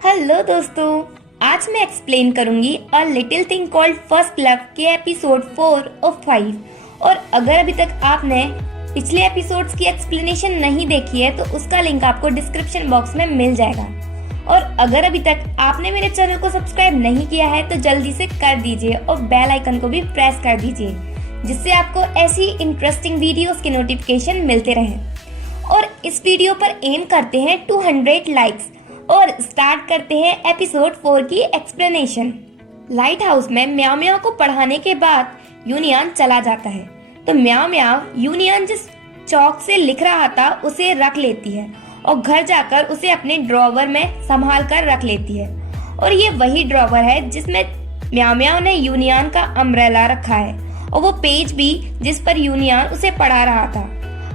Hello दोस्तों, आज मैं एक्सप्लेन करूंगी a little thing called first love के एपिसोड 4 और 5। और अगर अभी तक आपने पिछले एपिसोड्स की एक्सप्लेनेशन नहीं देखी है तो उसका लिंक आपको डिस्क्रिप्शन बॉक्स में मिल जाएगा। और अगर अभी तक आपने मेरे चैनल को सब्सक्राइब नहीं किया है तो जल्दी से कर दीजिए और बेल आइकन को भी प्रेस कर दीजिए, जिससे आपको ऐसी इंटरेस्टिंग वीडियोस के नोटिफिकेशन मिलते रहें। और इस वीडियो पर एम करते हैं 200 लाइक्स और स्टार्ट करते हैं एपिसोड 4 की एक्सप्लेनेशन। लाइट हाउस में म्याओ म्याओ को पढ़ाने के बाद यूनियन चला जाता है तो म्याओ म्याओ यूनियन जिस चौक से लिख रहा था उसे रख लेती है और घर जाकर उसे अपने ड्रॉवर में संभाल कर रख लेती है। और ये वही ड्रॉवर है जिसमें म्याओ म्याओ ने यूनियन का अम्ब्रेला रखा है और वो पेज भी जिस पर यूनियन उसे पढ़ा रहा था।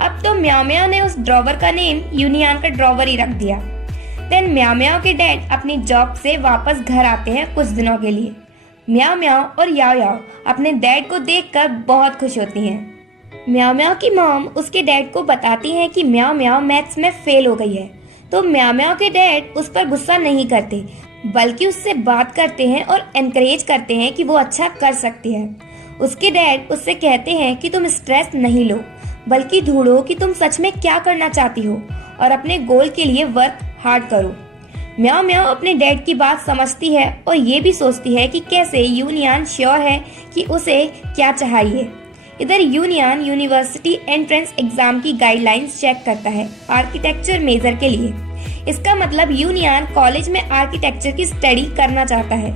अब तो म्याओ म्याओ ने उस ड्रॉवर का नेम यूनियन का ड्रॉवर ही रख दिया। देन म्याओ म्याओ के डैड अपनी जॉब से वापस घर आते हैं कुछ दिनों के लिए। म्याओ म्याओ और याओ याओ अपने डैड को देखकर बहुत खुश होती हैं। म्याओ म्याओ की मॉम उसके डैड को बताती हैं कि म्याओ म्याओ मैथ्स में फेल हो गई है, तो म्याओ म्याओ के डैड उस पर गुस्सा नहीं करते बल्कि उससे बात करते हैं और एनकरेज करते हैं कि वो अच्छा कर सकती है। उसके डैड उससे कहते हैं कि तुम स्ट्रेस नहीं लो बल्कि ढूंढो कि तुम सच में क्या करना चाहती हो और अपने गोल के लिए वर्क हार्ड करो। म्याओ म्याओ अपने डैड की बात समझती है और ये भी सोचती है कि कैसे यूनियन श्योर है कि उसे क्या चाहिए। इधर यूनियन यूनिवर्सिटी एंट्रेंस एग्जाम की गाइडलाइंस चेक करता है आर्किटेक्चर मेजर के लिए। इसका मतलब यूनियन कॉलेज में आर्किटेक्चर की स्टडी करना चाहता है।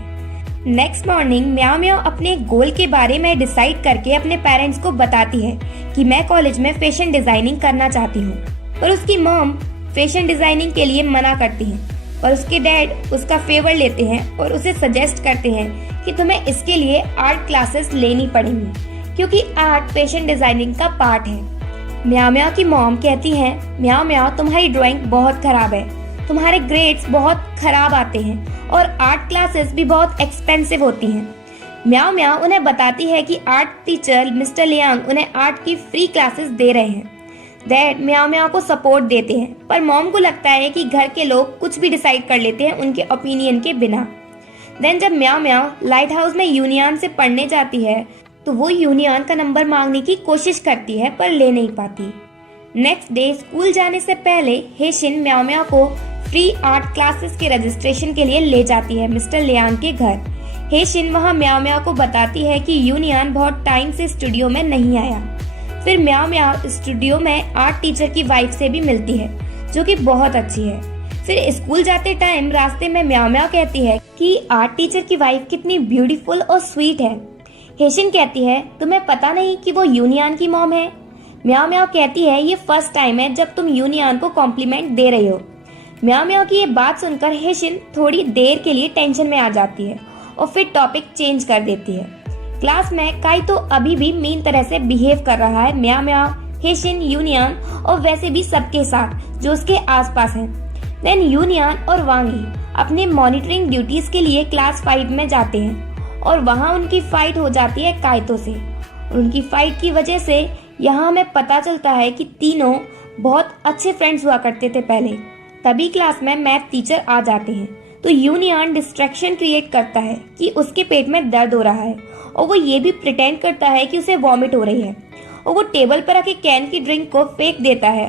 नेक्स्ट मॉर्निंग म्याओ म्याओ अपने गोल के बारे में डिसाइड करके अपने पेरेंट्स को बताती है कि मैं कॉलेज में फैशन डिजाइनिंग करना चाहती हूँ। पर उसकी मॉम फैशन डिजाइनिंग के लिए मना करती हैं, पर उसके डैड उसका फेवर लेते हैं और उसे सजेस्ट करते हैं कि तुम्हें इसके लिए आर्ट क्लासेस लेनी पड़ेंगी क्योंकि आर्ट फैशन डिजाइनिंग का पार्ट है। म्याओ म्याओ की मॉम कहती हैं, म्याओ म्याओ तुम्हारी ड्राइंग बहुत खराब है, तुम्हारे ग्रेड्स बहुत खराब आते हैं और आर्ट क्लासेस भी बहुत एक्सपेंसिव होती हैं। म्याओ म्याओ उन्हें बताती है कि आर्ट टीचर मिस्टर लियांग उन्हें आर्ट की फ्री क्लासेस दे रहे हैं। डैड म्याओ म्याओ को सपोर्ट देते हैं, पर मॉम को लगता है कि घर के लोग कुछ भी डिसाइड कर लेते हैं उनके ओपिनियन के बिना। देन जब म्याओ म्याओ लाइट हाउस में यूनियन से पढ़ने जाती है तो वो यूनियन का नंबर मांगने की कोशिश करती है पर ले नहीं पाती। नेक्स्ट डे स्कूल जाने से पहले हेशिन म्याओ म्याओ को फ्री आर्ट क्लासेस के रजिस्ट्रेशन के लिए ले जाती है मिस्टर लियांग के घर। हेशिन वहाँ म्याओ म्याओ को बताती है कि यूनियन बहुत टाइम से स्टूडियो में नहीं आया। फिर म्याओ म्याओ स्टूडियो में आर्ट टीचर की वाइफ से भी मिलती है जो कि बहुत अच्छी है। फिर स्कूल जाते टाइम रास्ते में म्याओ म्याओ कहती है कि आर्ट टीचर की वाइफ कितनी ब्यूटीफुल और स्वीट है। हेशिन कहती है, तुम्हें पता नहीं कि वो यूनियन की मॉम है। म्याओ म्याओ कहती है, ये फर्स्ट टाइम है जब तुम यूनियन को कॉम्प्लीमेंट दे रही हो। म्याओ म्याओ की ये बात सुनकर हेशिन थोड़ी देर के लिए टेंशन में आ जाती है और फिर टॉपिक चेंज कर देती है। क्लास में काई तो अभी भी मीन तरह से बिहेव कर रहा है म्याओ म्याओ, हेशिन, यूनियन और वैसे भी सबके साथ जो उसके आसपास हैं। देन यूनियन और वांगी अपने मॉनिटरिंग ड्यूटीज के लिए क्लास 5 में जाते हैं और वहाँ उनकी फाइट हो जाती है काइतो से। उनकी फाइट की वजह से यहाँ हमें पता चलता है कि तीनों बहुत अच्छे फ्रेंड्स हुआ करते थे पहले। तभी क्लास में मैथ टीचर आ जाते हैं तो यूनियन डिस्ट्रैक्शन क्रिएट करता है कि उसके पेट में दर्द हो रहा है और वो ये भी प्रिटेंड करता है कि उसे वॉमिट हो रही है और वो टेबल पर रखे कैन की ड्रिंक को फेंक देता है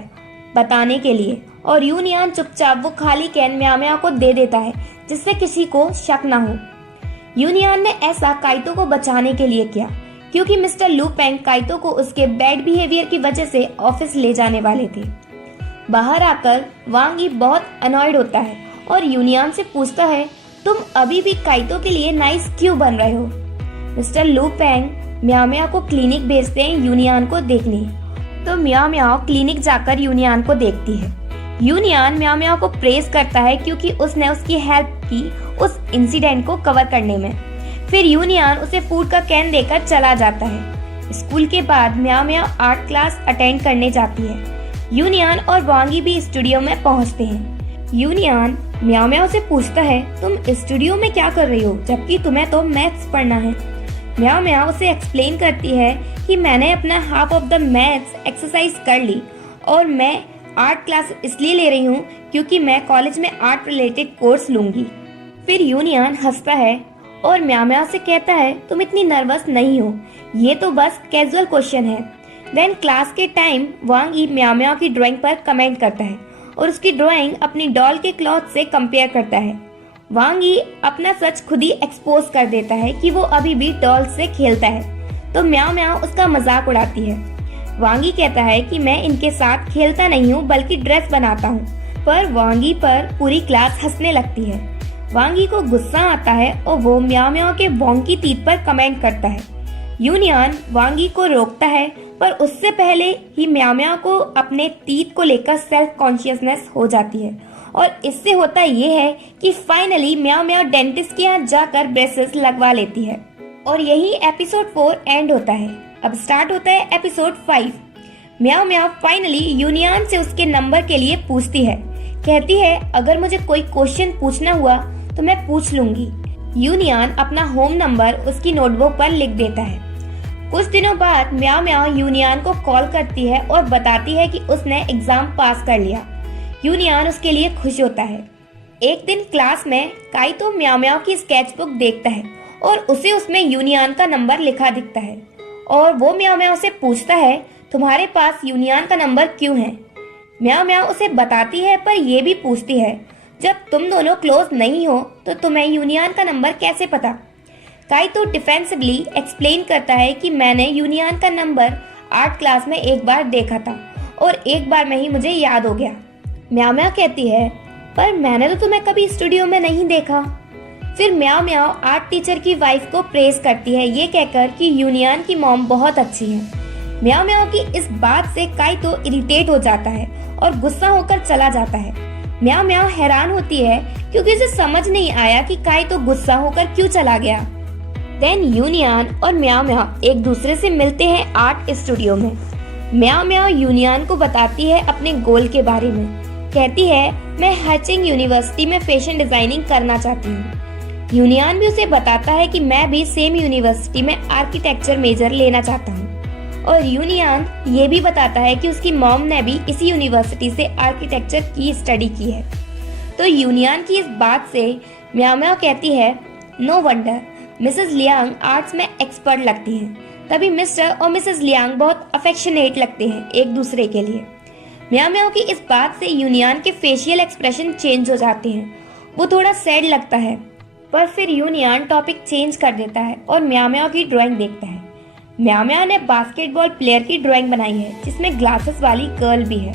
बताने के लिए। और यूनियन चुपचाप वो खाली कैन म्याओ म्याओ को दे देता है जिससे किसी को शक ना हो। यूनियन ने ऐसा काइतो को बचाने के लिए किया क्योंकि मिस्टर लू पेंग काइतो को उसके बैड बिहेवियर की वजह से ऑफिस ले जाने वाले थे। बाहर आकर वांगी बहुत अनॉयड होता है और यूनियन से पूछता है, तुम अभी भी काइतो के लिए नाइस क्यों बन रहे हो। मिस्टर लू पेंग म्याओ म्याओ को क्लिनिक भेजते हैं यूनियन को देखने, तो म्याओ म्याओ क्लिनिक जाकर यूनियन को देखती है। यूनियन म्याओ म्याओ को प्रेज करता है क्योंकि उसने उसकी हेल्प की उस इंसिडेंट को कवर करने में। फिर यूनियन उसे फूड का कैन देकर चला जाता है। स्कूल के बाद म्याओ म्याओ आर्ट क्लास अटेंड करने जाती है। यूनियन और वांगी भी स्टूडियो में पहुंचते हैं। यूनियन म्याओ म्याओ से पूछता है, तुम स्टूडियो में क्या कर रही हो जबकि तुम्हें तो मैथ्स पढ़ना है। म्याओ म्याओ उसे एक्सप्लेन करती है कि मैंने अपना half of the maths exercise कर ली और मैं आर्ट क्लास इसलिए ले रही हूँ क्योंकि मैं कॉलेज में आर्ट रिलेटेड कोर्स लूंगी। फिर यूनियन हंसता है और म्याओ म्याओ से कहता है तुम इतनी नर्वस नहीं हो, ये तो बस कैजुअल क्वेश्चन है। देन क्लास के टाइम वांग यी म्याओ म्याओ की ड्राइंग पर कमेंट करता है और उसकी ड्राइंग अपनी डॉल के क्लॉथ से कंपेयर करता है। वांग यी अपना सच खुद ही एक्सपोज कर देता है कि वो अभी भी डॉल से खेलता है, तो म्याओ म्याओ उसका मजाक उड़ाती है। वांग यी कहता है कि मैं इनके साथ खेलता नहीं हूँ बल्कि ड्रेस बनाता हूँ, पर वांग यी पर पूरी क्लास हंसने लगती है। वांग यी को गुस्सा आता है और वो म्याओ म्याओ के वोंकी टीथ पर कमेंट करता है। यूनियन वांग यी को रोकता है, पर उससे पहले ही म्याओ म्याओ को अपने टीथ को लेकर सेल्फ कॉन्शियसनेस हो जाती है और इससे होता ये है कि फाइनली म्याओ म्याओ डेंटिस्ट के यहाँ जाकर ब्रेसेस लगवा लेती है और यही एपिसोड 4 एंड होता है। अब स्टार्ट होता है एपिसोड 5। म्याओ म्याओ फाइनली यूनियन से उसके नंबर के लिए पूछती है। कहती है अगर मुझे कोई क्वेश्चन पूछना हुआ तो मैं पूछ लूंगी। यूनियन अपना होम नंबर उसकी नोटबुक पर लिख देता है। कुछ दिनों बाद म्याओ म्याओ यूनियन को कॉल करती है और बताती है कि उसने एग्जाम पास कर लिया। यूनियन उसके लिए खुश होता है। एक दिन क्लास में काइतो म्याओ म्याओ की स्केचबुक देखता है और उसे उसमें यूनियन का नंबर लिखा दिखता है और वो म्याओ म्याओ से पूछता है तुम्हारे पास यूनियन का नंबर क्यों है। म्याओ म्याओ उसे बताती है, पर ये भी पूछती है जब तुम दोनों क्लोज नहीं हो तो तुम्हें यूनियन का नंबर कैसे पता। काइतो डिफेंसिवली एक्सप्लेन करता है कि मैंने यूनियन का नंबर आर्ट क्लास में एक बार देखा था और एक बार में ही मुझे याद हो गया। म्याओ म्याओ कहती है पर मैंने तो तुम्हें कभी स्टूडियो में नहीं देखा। फिर म्याओ म्याओ आर्ट टीचर की वाइफ को प्रेज करती है ये कहकर कि यूनियन की मॉम बहुत अच्छी है। म्याओ म्याओ की इस बात से काइतो इरिटेट हो जाता है और गुस्सा होकर चला जाता है। म्याओ म्याओ हैरान होती है क्योंकि उसे समझ नहीं आया कि काइतो गुस्सा होकर क्यों चला गया। देन यूनियन और म्याओ म्याओ एक दूसरे से मिलते हैं आर्ट स्टूडियो में। म्याओ म्याओ यूनियन को बताती है अपने गोल के बारे में। कहती है मैं हचिंग यूनिवर्सिटी में फैशन डिजाइनिंग करना चाहती हूँ। यूनियन भी उसे बताता है कि मैं भी सेम यूनिवर्सिटी में आर्किटेक्चर मेजर लेना चाहता हूँ और यूनियन ये भी बताता है कि उसकी मॉम ने भी इसी यूनिवर्सिटी से आर्किटेक्चर की स्टडी की है। तो यूनियन की इस बात से म्याओ म्याओ कहती है no wonder Mrs Liang arts में एक्सपर्ट लगती हैं। तभी मिस्टर और मिसेस लियांग बहुत अफेक्शनेट लगते हैं एक दूसरे के लिए। म्याओ म्याओ की इस बात से यूनियन के फेशियल एक्सप्रेशन चेंज हो जाते हैं। वो थोड़ा सैड लगता है, पर फिर यूनियन टॉपिक चेंज कर देता है और म्याओ म्याओ की ड्राइंग देखता है। म्याओ म्याओ ने बास्केटबॉल प्लेयर की ड्राइंग बनाई है जिसमें ग्लासेस वाली गर्ल भी है।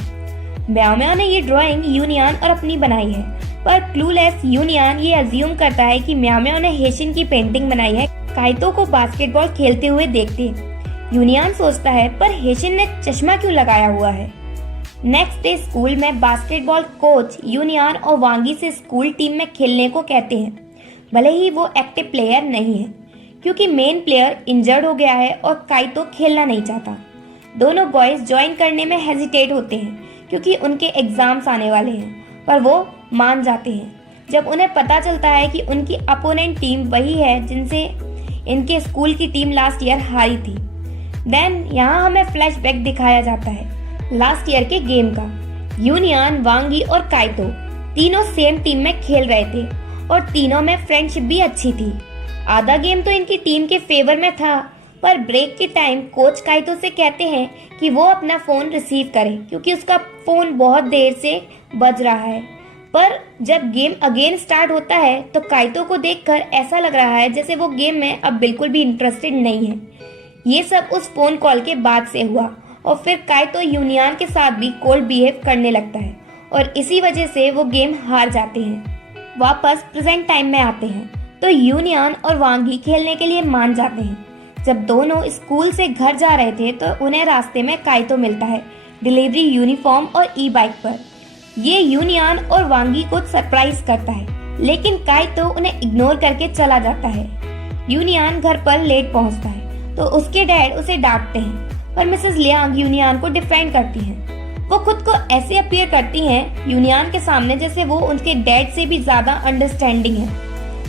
म्याओ म्याओ ने ये ड्राइंग यूनियन और अपनी बनाई है, पर क्लूलेस यूनियन ये अज्यूम करता है कि म्याओ म्याओ ने हेशिन की पेंटिंग बनाई है काइतो को बास्केटबॉल खेलते हुए देखते। यूनियन सोचता है पर हेशिन ने चश्मा क्यों लगाया हुआ है। नेक्स्ट डे स्कूल में बास्केटबॉल कोच यूनियन और वांगी से स्कूल टीम में खेलने को कहते हैं, भले ही वो एक्टिव प्लेयर नहीं है क्योंकि मेन प्लेयर इंजर्ड हो गया है और काइतो खेलना नहीं चाहता। दोनों बॉयज ज्वाइन करने में हेजिटेट होते हैं क्योंकि उनके एग्जाम्स आने वाले हैं, पर वो मान जाते हैं जब उन्हें पता चलता है कि उनकी अपोनेंट टीम वही है जिनसे इनके स्कूल की टीम लास्ट ईयर हारी थी। देन यहाँ हमें फ्लैशबैक दिखाया जाता है लास्ट ईयर के गेम का। यूनियन, वांगी और काइतो तीनों सेम टीम में खेल रहे थे और तीनों में फ्रेंडशिप भी अच्छी थी। आधा गेम तो इनकी टीम के फेवर में था, पर ब्रेक के टाइम कोच काइतो से कहते हैं कि वो अपना फोन रिसीव करे क्योंकि उसका फोन बहुत देर से बज रहा है। पर जब गेम अगेन स्टार्ट होता है तो काइतो को देखकर ऐसा लग रहा है जैसे वो गेम में अब बिल्कुल भी इंटरेस्टेड नहीं है। ये सब उस फोन कॉल के बाद से हुआ और फिर काइतो यूनियन के साथ भी कोल्ड बिहेव करने लगता है और इसी वजह से वो गेम हार जाते हैं। वापस प्रेजेंट टाइम में आते हैं तो यूनियन और वांगी खेलने के लिए मान जाते हैं। जब दोनों स्कूल से घर जा रहे थे तो उन्हें रास्ते में काइतो मिलता है डिलीवरी यूनिफॉर्म और ई बाइक पर। ये यूनियन और वांगी को सरप्राइज करता है, लेकिन काइतो उन्हें इग्नोर करके चला जाता है। यूनियन घर पर लेट पहुंचता है तो उसके डैड उसे डांटते हैं, पर मिसेस लियांग यूनियन को डिफेंड करती हैं। वो खुद को ऐसे अपीयर करती हैं यूनियन के सामने जैसे वो उनके डैड से भी ज्यादा अंडरस्टैंडिंग है।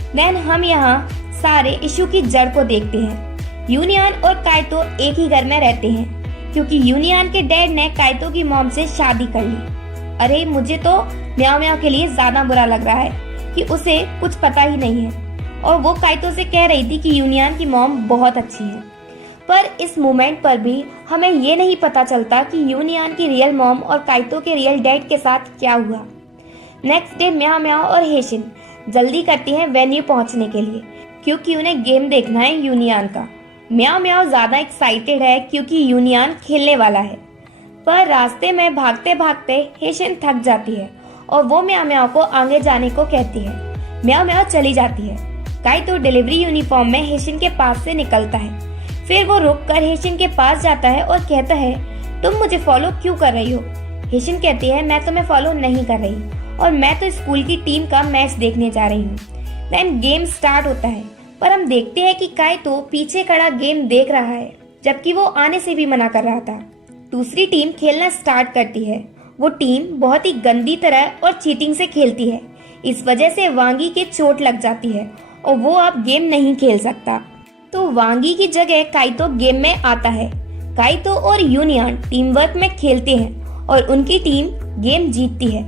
देन हम यहाँ सारे इशू की जड़ को देखते हैं। यूनियन और काइतो एक ही घर में रहते हैं क्योंकि यूनियन के डैड ने काइतो की मॉम से शादी कर ली। अरे मुझे तो म्याओ म्याओ के लिए ज्यादा बुरा लग रहा है कि उसे कुछ पता ही नहीं है और वो काइतो से कह रही थी कि यूनियन की मॉम बहुत अच्छी है। पर इस मोमेंट पर भी हमें ये नहीं पता चलता कि यूनियन की रियल मॉम और काइतो के रियल डैड के साथ क्या हुआ। नेक्स्ट डे म्याओ म्याओ और हेशिन जल्दी करती हैं वेन्यू पहुंचने के लिए क्योंकि उन्हें गेम देखना है यूनियन का। म्याओ म्याओ ज्यादा एक्साइटेड है क्योंकि यूनियन खेलने वाला है, पर रास्ते में भागते भागते हेशिन थक जाती है और वो म्याओ म्याओ को आगे जाने को कहती है। म्याओ म्याओ चली जाती है। काइतो डिलीवरी यूनिफॉर्म में हेशिन के पास से निकलता है। फिर वो रुक कर हेशिन के पास जाता है और कहता है, तुम मुझे फॉलो क्यों कर रही हो? हेशिन कहती है, मैं तुम्हें फॉलो नहीं कर रही और मैं तो स्कूल की टीम का मैच देखने जा रही हूँ। देन गेम स्टार्ट होता है, पर हम देखते हैं कि काइतो पीछे खड़ा गेम देख रहा है जबकि वो आने से भी मना कर रहा था। दूसरी टीम खेलना स्टार्ट करती है। वो टीम बहुत ही गंदी तरह और चीटिंग से खेलती है। इस वजह से वांगी के चोट लग जाती है और वो अब गेम नहीं खेल सकता। तो वांगी की जगह काइतो गेम में आता है। काइतो और यूनियन टीम वर्क में खेलते हैं और उनकी टीम गेम जीतती है।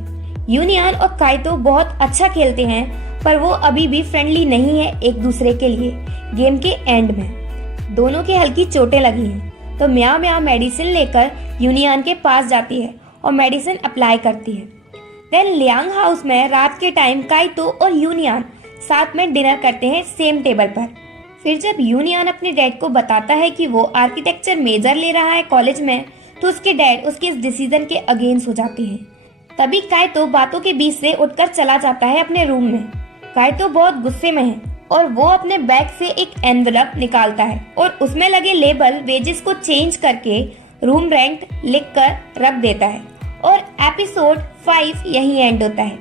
यूनियन और काइतो बहुत अच्छा खेलते हैं, पर वो अभी भी फ्रेंडली नहीं है एक दूसरे के लिए। गेम के एंड में दोनों की हल्की चोटें लगी हैं, तो म्याओ म्याओ मेडिसिन लेकर यूनियन के पास जाती है और मेडिसिन अप्लाई करती है। देन लियांग हाउस में रात के टाइम काइतो और यूनियन साथ में डिनर करते हैं सेम टेबल पर। फिर जब यूनियन अपने डैड को बताता है कि वो आर्किटेक्चर मेजर ले रहा है कॉलेज में, तो उसके डैड उसके इस डिसीजन के अगेंस्ट हो जाते हैं। तभी काइतो बातों के बीच से उठकर चला जाता है अपने रूम में। काइतो बहुत गुस्से में है और वो अपने बैग से एक एनवेलप निकालता है और उसमें लगे लेबल वेजेस को चेंज करके रूम रेंट लिखकर रख देता है और एपिसोड 5 यहीं एंड होता है।